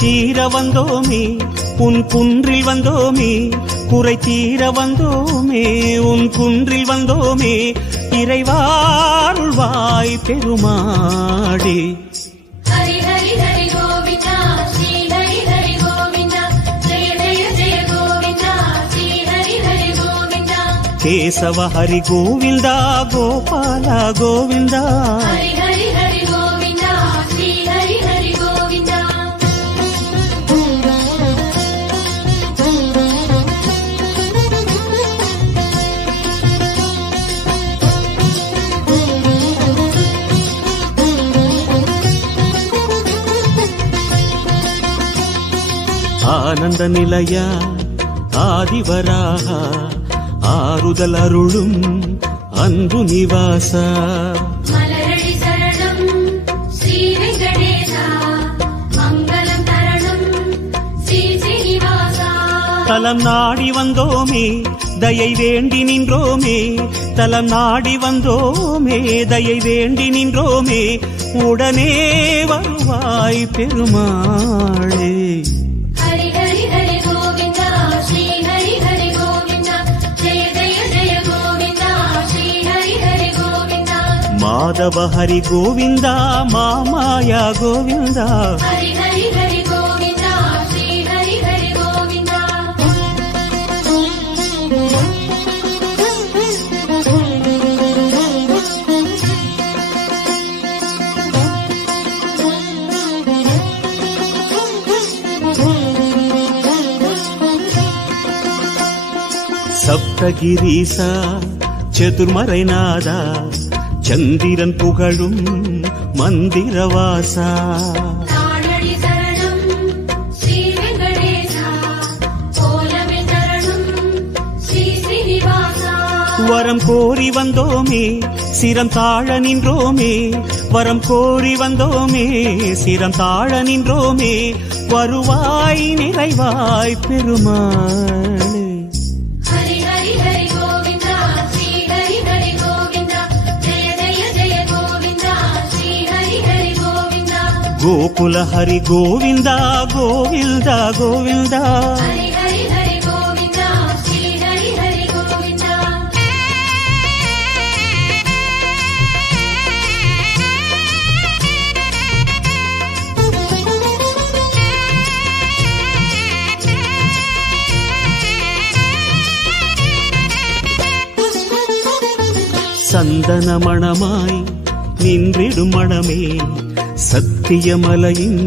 தீர வந்தோமே உன் குன்றில் வந்தோமே, குறை தீர வந்தோமே உன் குன்றில் வந்தோமே, இறைவாருள்வாய் பெருமாடே. ஹரி ஹரி ஹரி கோவிந்தா ஸ்ரீ ஹரி ஹரி கோவிந்தா, ஜெய ஜெய ஜெய கோவிந்தா ஸ்ரீ ஹரி ஹரி கோவிந்தா. கேசவ ஹரி கோவிந்தா கோபால கோவிந்தா, ஹரி ஹரி ஹரி கோவிந்தா ஸ்ரீ ஹரி ஹரி கோவிந்தா. ஆனந்த நிலையா ஆதிவராக ஆறுதல் அருளும் அன்பு நிவாசா, மலரடி சரணம் ஸ்ரீ வெங்கடேசா, மங்களம் தரணும் ஸ்ரீ ஸ்ரீனிவாசா. தலம் நாடி வந்தோமே தயை வேண்டி நின்றோமே, தலம் நாடி வந்தோமே தயை வேண்டி நின்றோமே, உடனே வருவாய் பெருமாளே. ஹரி ஹரி ஹரி கோவிந்தா ஸ்ரீ ஹரி ஹரி கோவிந்தா, ஜெய ஜெய ஜெய கோவிந்தா ஸ்ரீ ஹரி ஹரி கோவிந்தா. மாதவ ஹரி கோவிந்தா மாமாயா கோவிந்தா, ஹரி ஹரி ஹரி கோவிந்தா ஸ்ரீ ஹரி ஹரி கோவிந்தா. சப்தகிரீசா சதுர்மறைநாதா, சந்திரன் புகழும் மந்திரவாசா, தாழடி சரணம் ஸ்ரீ வெங்கடேசா, கோலமில் தரணும் ஸ்ரீ ஸ்ரீனிவாசா. வரம் கோரி வந்தோமே சிரம் தாழ நின்றோமே, வரம் கோரி வந்தோமே சிரம் தாழ நின்றோமே, வருவாய் நிறைவாய் பெருமாளே. ஹரி ஹரி ஹரி கோவிந்தா ஸ்ரீ ஹரி ஹரி கோவிந்தா, ஜெய ஜெய ஜெய கோவிந்தா ஸ்ரீ ஹரி ஹரி கோவிந்தா. கோகுல ஹரி கோவிந்தா கோவிந்தா கோவிந்தா, ஹரி ஹரி ஹரி கோவிந்தா ஸ்ரீ ஹரி ஹரி கோவிந்தா. சந்தன மணமாய் நின்றிடும் மணமே, சத்தியமலையின்